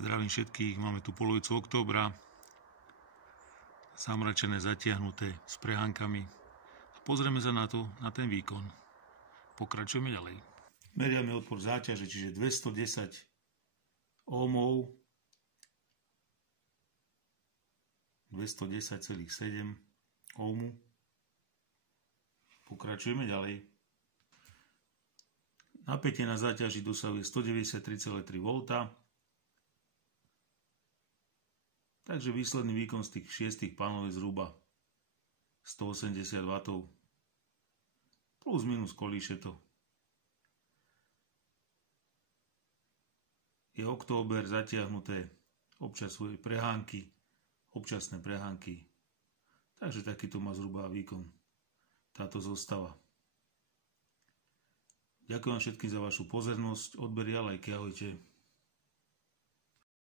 Zdravím všetkých, máme tu polovicu októbra, zamračené, zatiahnuté s prehánkami. A pozrieme sa na to, na ten výkon. Pokračujeme ďalej. Meriame odpor záťaže, čiže 210 ohmov, 210,7 ohmu. Pokračujeme ďalej. Napätie na záťaži dosahuje 193,3 V. Takže výsledný výkon z tých 6 pánov je zhruba 180 W. Plus minus kolíše to. Je október, zatiahnuté, občas sú prehánky, občasné prehánky. Takže takýto má zhruba výkon táto zostava. Ďakujem všetkým za vašu pozornosť, odber a lajky, ahojte.